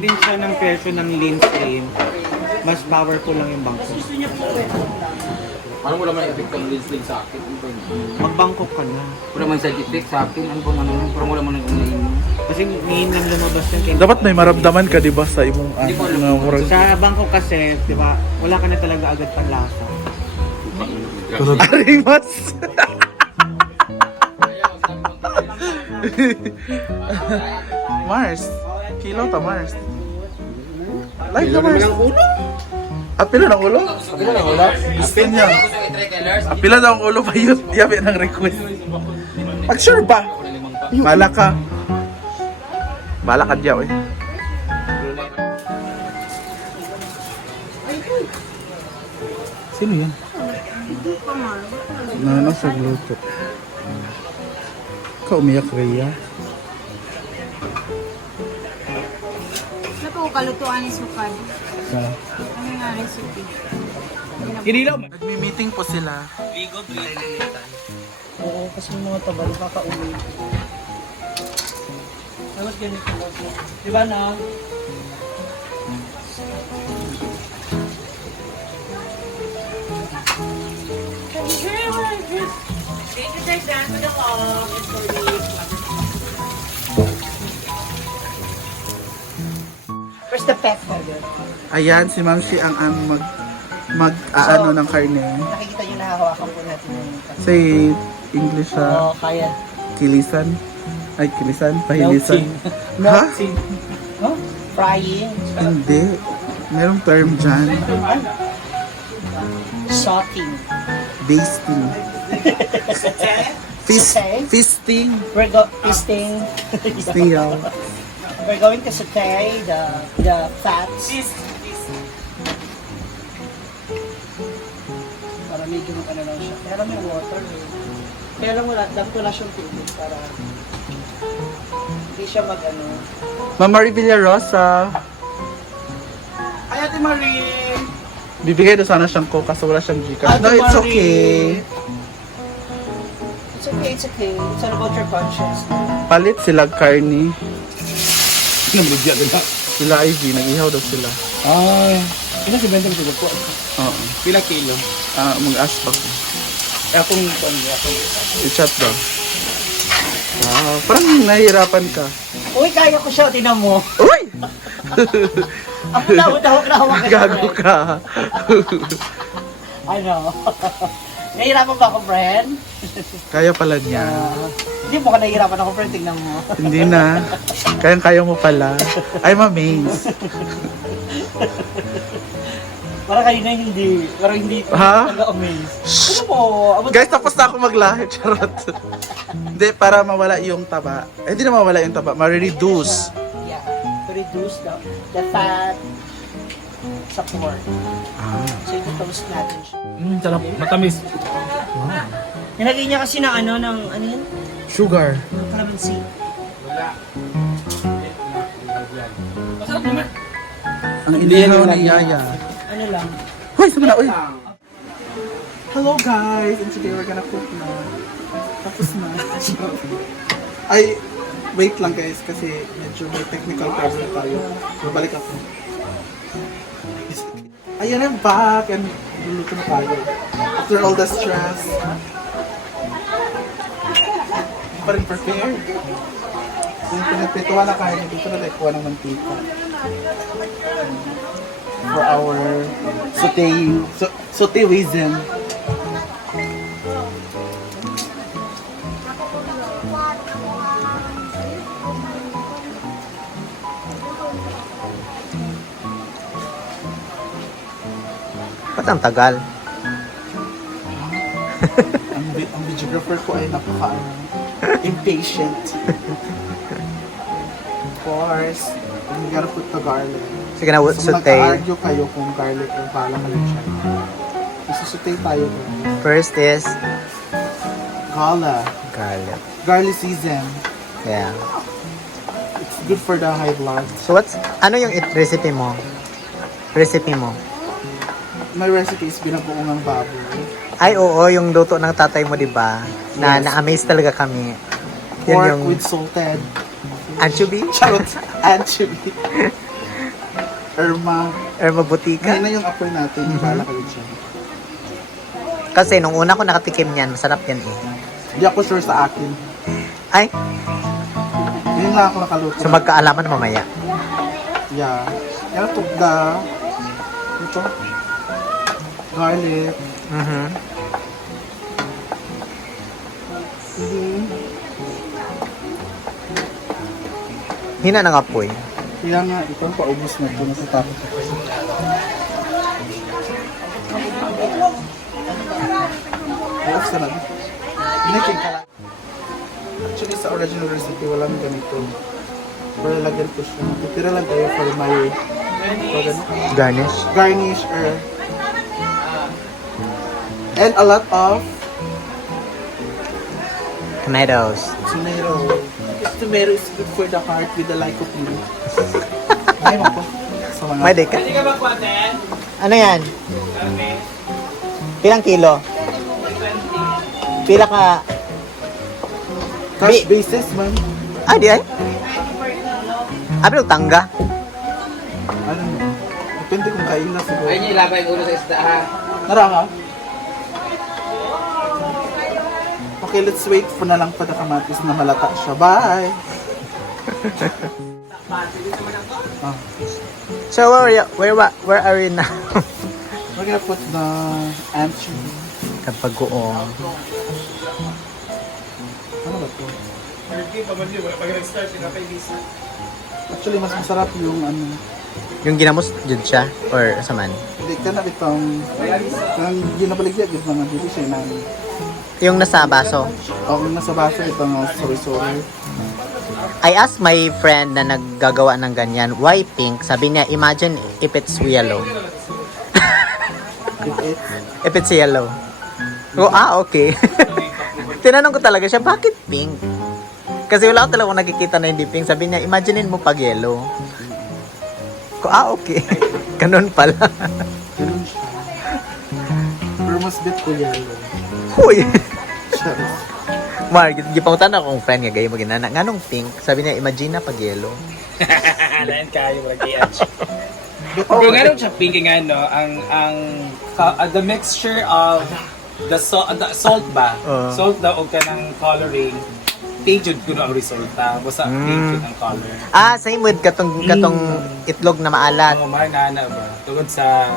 lang din siya ng presyo ng lean stream. Mas powerful lang yung bangkok. Parang wala man effect ang lens sa akin. Magbangkok ka na. Wala man side effect sa akin. Ano bang ano? Parang wala man nang Kasi ngayon lang lumabas yung kay Dapat may maramdaman ka, di ba, sa imong Hindi ko alam. nga murag. Sa bangkok kasi, di ba, wala ka na talaga agad panlasa. Arimas! Mars. Kilo ta, Mars. Like na, Mars. Apila ng ulo? Apila ng ulo? Gusto niya. Apila daw ang ulo pa yun. Yabi ng request. Pag sure ba? Bala ka. Bala ka diyaw eh. Sino yan? Nana sa gluto. Ikaw umiyak, Rhea. Ano po kalutuan ni Sukad? Sa... Ano nga recipe? Kinilaw! Nagmi-meeting po sila. Ligo, bililitan. Oo, kasi yung mga tabal nakaka-uwi. Dapat ganito mo. Diba na? Where's the pepper? Ayan, si Ma'am Shi ang aano ng karne. Nakikita nyo nahahawakan po natin yung pepper. Say English Oo, kaya. kilisan. Ay, kilisan? Pahilisan. Melting. Ha? Melting. Huh? Frying. Hindi. Merong term dyan. Sauteing. Basting. Saute? Feasting. Feasting. Still. We're going to saute the fats. Para medyo ano lang siya. Kaya lang may water eh. Kaya lang wala, dami ko na siyang tubig para hindi siya mag-ano. Ma'am Marie Villarosa. Ay, Ate Marie! Bibigay na sana siyang coke kasi wala siyang Gcash. Ate No, it's Marie. okay. It's okay, it's okay. It's all about your conscience. Palit sila karni. Namudya din na. Sila Ivy, nag-ihaw daw sila. Ay. Ina si Benteng sa po. Oo. Pila kilo? Mag-ask pa ko. Akong I-chat daw. Parang nahihirapan ka. Uy, kaya ko siya, tinan mo. Uy! Ako na, hawak na hawak. Gago ka. Ano? Nahihirapan ba ako, friend? Kaya pala niya. Hindi mo ka nahihirapan ako, friend. Tingnan mo. Hindi na. Kayang-kaya mo pala. I'm amazed. Parang kayo na hindi. Parang hindi ko Ha? nag-amaze. Ano mo? Guys, tapos na ako mag-live. Charot. Hindi, para mawala yung taba. Eh, hindi na mawala yung taba. Ma-reduce. Yeah. To reduce the fat sa pork. So, ito-toast natin siya. Sarap. Matamis. Nilagay niya kasi ng ano yun? Sugar. Ng calamansi. Masarap naman. Ang inihaw ni Yaya. Ano lang? Hoy, sama na. Uy. Hello guys. And today we're gonna cook na. Tapos na. Ay, wait lang guys. Kasi medyo may technical problem tayo. Babalik ako. Ayan, I'm back. And luluto na tayo. After all the stress. Hindi pa rin prepared. So yung pinagprituhan na kain, dito na like kuha ng mantika. For our sauteism. Ba't ang tagal? Ang videographer ko ay impatient. Of course, we gotta put the garlic. Sige na, So nag-argue kayo kung garlic o bala ka lang siya. Isusutay tayo doon. First is Gala. garlic. Garlic season. Yeah. It's good for the high blood. So ano yung recipe mo? My recipe is binabuong baboy. Ay, oo, yung luto ng tatay mo, di ba? Yes. Na-amaze talaga kami. Yun Pork yung with salted anchovy? charot anchovy. Irma. Erma Butika. Ngayon na yung apoy natin. Bahala kayo dyan. Kasi nung una ko nakatikim niyan, masarap yan eh. Hindi ako sure sa akin. Ay, Ngayon lang ako nakaluto. so magkaalaman mamaya. Yeah. Yan tugda. Ito. Garlic. Mhm. Mhm. Hina ng apoy. Kaya nga, ito paubos na ito. Nasa tapos. Ay, off sarap. Inikin ka lang. Actually, sa original recipe, walang ganito. Pero lagyan ko siya. Titira lang tayo for my Garnish. garnish or and a lot of Tomatoes. tomato. Because tomato is good for the heart with the lycopene. Ay, mako. Sa mga... May ka. Ano yan? Pilang kilo? Pila ka? Cash basis, man. Ah, di ay? Abi tangga. Ano mo? Depende kung kain na siguro. Ay, niya ilabay yung ulo sa isda ha. Nara ka? Okay, let's wait for na lang pa na kamatis na malata siya. Bye! Ah, So where are we now? we're gonna put the anchovy. Kapag goong. Ano ba to? Actually, mas masarap yung ano. Yung ginamos dyan siya? Or saman? Hindi ka na itong... Kung ginabaligyan, yung mga dito siya na... Yung nasa baso. Kung nasa baso, itong sorry-sorry. I asked my friend na naggagawa ng ganyan, why pink? Sabi niya, imagine if it's yellow. If it's yellow. Oh, okay. Tinanong ko talaga siya, bakit pink? Kasi wala ko talaga nakikita na hindi pink. Sabi niya, imaginein mo pag yellow. Ko, okay. Ganun pala. Ganun siya. Pero mas bit ko yellow. Huy! Siya. Mark, gipangutan ako kong friend nga gayo mo ginana. Nganong pink? Sabi niya, imagine na pag yellow. Alain kayo, mag-i-atch. Oh, Pero nga rin siya pink nga, no? The mixture of the salt ba? Salt daw o ka ng coloring. Pink yun ko ang resulta. Basta pink yun ang color. Ah, same with katong itlog na maalat. Ang umar nga na ba? Tugod sa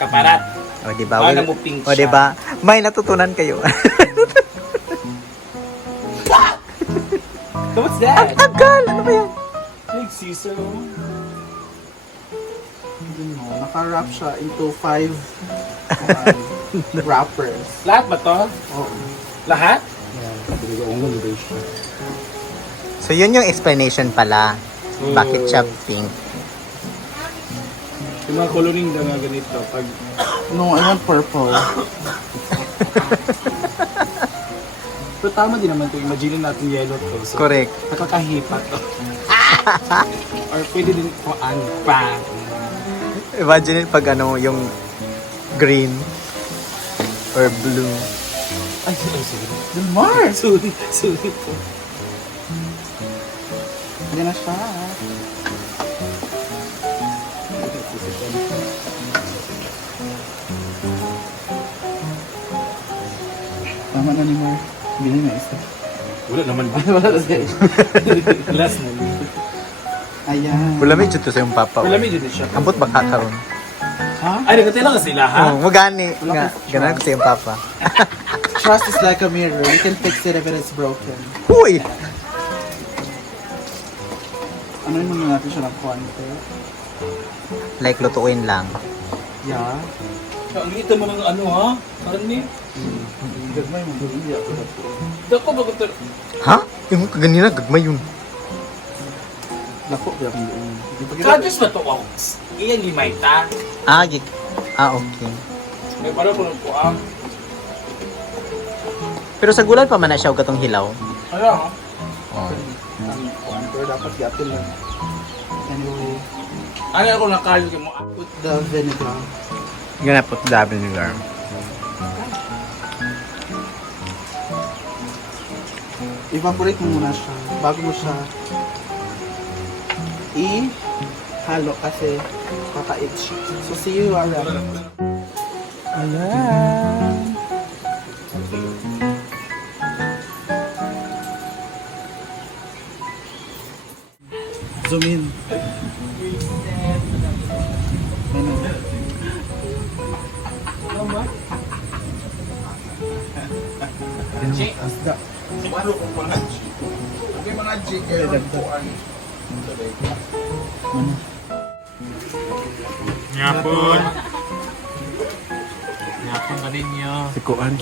kaparat. O, di ba? Ah, mo pink O, di ba? May natutunan kayo. So what's that? Tagal! Ano ba yan? Big Caesar. Yun mo, naka-wrap siya into 5 wrappers. Lahat ba to? Oo. Lahat? So, yun yung explanation pala. Bakit siya pink? Yung mga coloring daw nga ganito. Pag No, I want purple. pero tama din naman to. Imagine natin yellow to. So, Correct. nakakahipa to. Or pwede din po pa. Imagine pag ano, yung green or blue. Ay, sorry. Delmar! Sorry po. Yan na siya. Tama na ni Mar. Bili na isa. Wala naman ba? Wala na siya. Last na. Ayan. Wala may dito sa yung papa. Wala may din siya. Ambot ba kakaroon? Ha? Ay, nagkatay lang sila, ha? Oh, magani. Wala Nga, ko- ganun ko sa yung papa. Trust is like a mirror. You can fix it if it is broken. Huy! Ano yung muna natin siya ng konti? Like, lutuin lang. Yeah. Ang liit mo ng ano, ha? Parang ni? Gagmay mo. Hindi ako na po. Dako ba ito? Ha? Yung kaganina, gagmay yun. Lako, biyak mo yun. Kadres ba ito? Wow. Iyan limay ta. Okay. May parang po po ang. Pero sa gulay pa man na siya og katong hilaw. Ano, ha? Oh. Pero dapat gatin lang. Anyway, Ano ako nakalo mo? put the vinegar. Gonna put the vinegar. Evaporate mo muna siya bago mo siya halo kasi kaka-itch. So see you around. Ayan. Zoom in. Ano? Asda. Ngapon. Ngapon pa rin nyo. Sikuan.